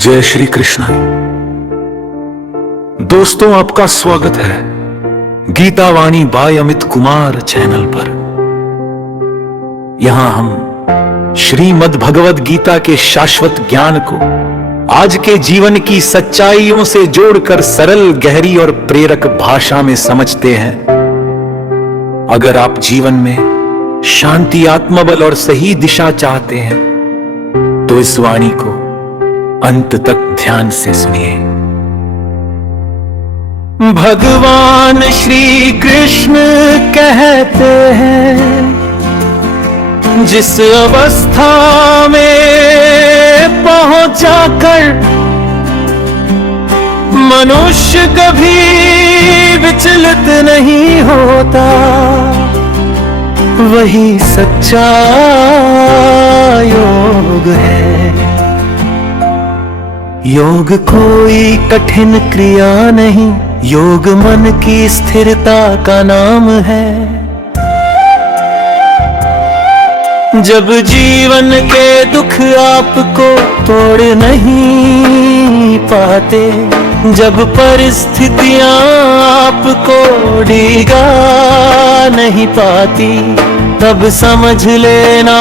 जय श्री कृष्ण। दोस्तों, आपका स्वागत है गीता वाणी बाय अमित कुमार चैनल पर। यहां हम श्रीमद् भगवद गीता के शाश्वत ज्ञान को आज के जीवन की सच्चाइयों से जोड़कर सरल, गहरी और प्रेरक भाषा में समझते हैं। अगर आप जीवन में शांति, आत्मबल और सही दिशा चाहते हैं तो इस वाणी को अंत तक ध्यान से सुनिए। भगवान श्री कृष्ण कहते हैं, जिस अवस्था में पहुंचाकर मनुष्य कभी विचलित नहीं होता, वही सच्चा योग है। योग कोई कठिन क्रिया नहीं, योग मन की स्थिरता का नाम है। जब जीवन के दुख आपको तोड़ नहीं पाते, जब परिस्थितियां आपको डिगा नहीं पाती, तब समझ लेना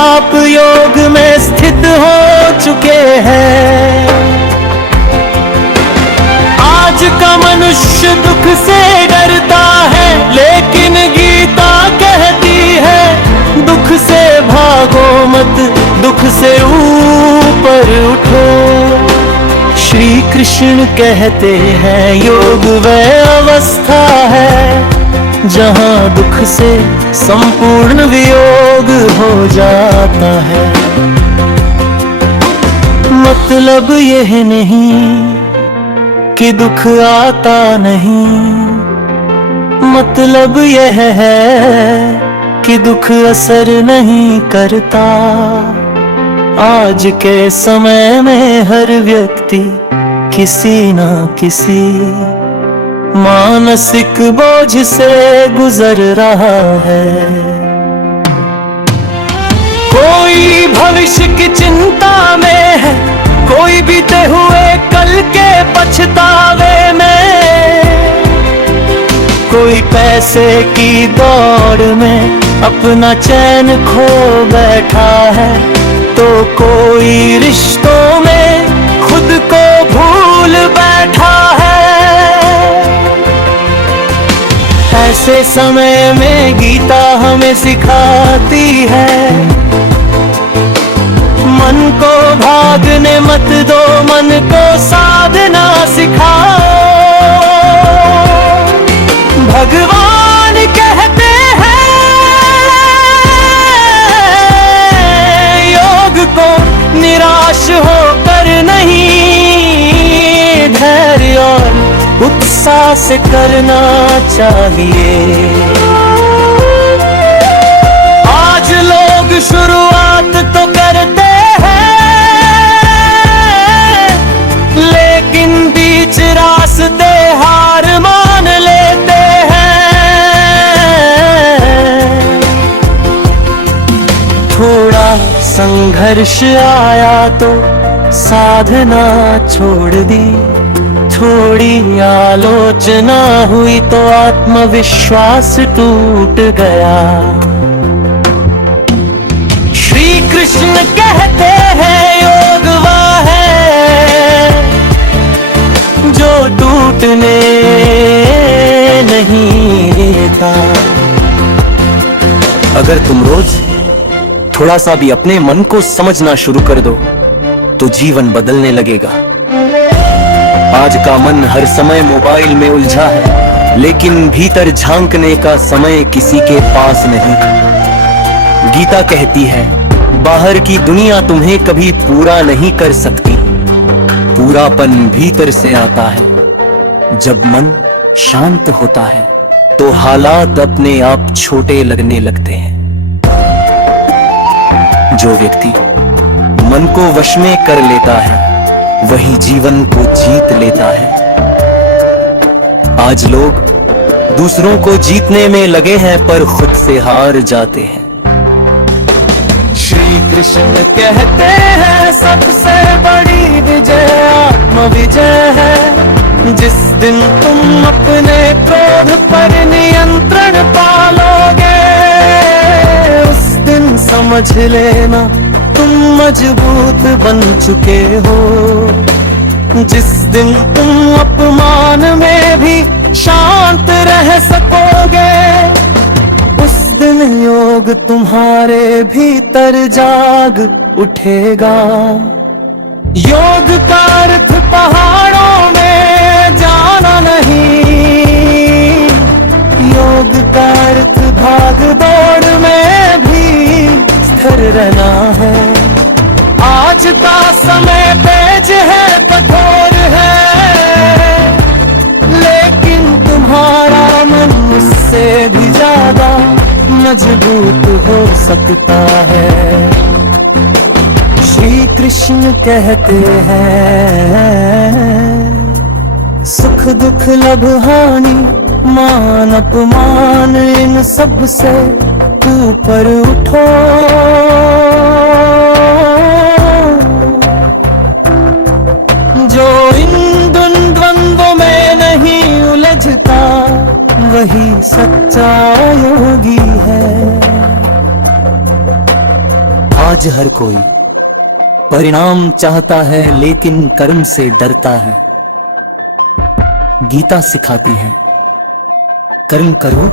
आप योग में स्थित हो चुके हैं। आज का मनुष्य दुख से डरता है, लेकिन गीता कहती है दुख से भागो मत, दुख से ऊपर उठो। श्री कृष्ण कहते हैं योग वह अवस्था है जहां दुख से संपूर्ण वियोग हो जाता है। मतलब यह नहीं कि दुख आता नहीं, मतलब यह है कि दुख असर नहीं करता। आज के समय में हर व्यक्ति किसी न किसी मानसिक बोझ से गुजर रहा है। कोई भविष्य की चिंता में है, कोई बीते हुए कल के पछतावे में, कोई पैसे की दौड़ में अपना चैन खो बैठा है, तो कोई रिश्तों में खुद को भूल बैठा है। ऐसे समय में गीता हमें सिखाती है, मन को भागने मत दो, मन को साधना सिखाओ। भगवान कहते हैं योग को निराश होकर नहीं, धैर्य और उत्साह से करना चाहिए। आज लोग शुरुआत तो करते बीच रास्ते हार मान लेते हैं। थोड़ा संघर्ष आया तो साधना छोड़ दी, थोड़ी आलोचना हुई तो आत्मविश्वास टूट गया। श्री कृष्ण कहते हैं योग वह है जो टूटने नहीं देता। अगर तुम रोज थोड़ा सा भी अपने मन को समझना शुरू कर दो तो जीवन बदलने लगेगा। आज का मन हर समय मोबाइल में उलझा है, लेकिन भीतर झांकने का समय किसी के पास नहीं। गीता कहती है बाहर की दुनिया तुम्हें कभी पूरा नहीं कर सकती, पूरापन भीतर से आता है। जब मन शांत होता है तो हालात अपने आप छोटे लगने लगते हैं। जो व्यक्ति मन को वश में कर लेता है वही जीवन को जीत लेता है। आज लोग दूसरों को जीतने में लगे हैं पर खुद से हार जाते हैं। श्री कृष्ण कहते हैं सबसे बड़ी विजय जिस दिन तुम अपने क्रोध पर नियंत्रण पालोगे, उस दिन समझ लेना तुम मजबूत बन चुके हो। जिस दिन तुम अपमान में भी शांत रह सकोगे, उस दिन योग तुम्हारे भीतर जाग उठेगा। योग का अर्थ पहाड़ों में जाना नहीं, योग का अर्थ भाग दौड़ में भी स्थिर रहना है। आज का समय तेज है, कठोर है, लेकिन तुम्हारा मन उससे भी ज्यादा मजबूत हो सकता है। श्री कृष्ण कहते हैं, सुख दुख लभ हानि मान अपमान इन सब से ऊपर उठो। जो इन द्वंद्वों में नहीं उलझता, वही सच्चा योगी है। आज हर कोई परिणाम चाहता है, लेकिन कर्म से डरता है। गीता सिखाती है, कर्म करो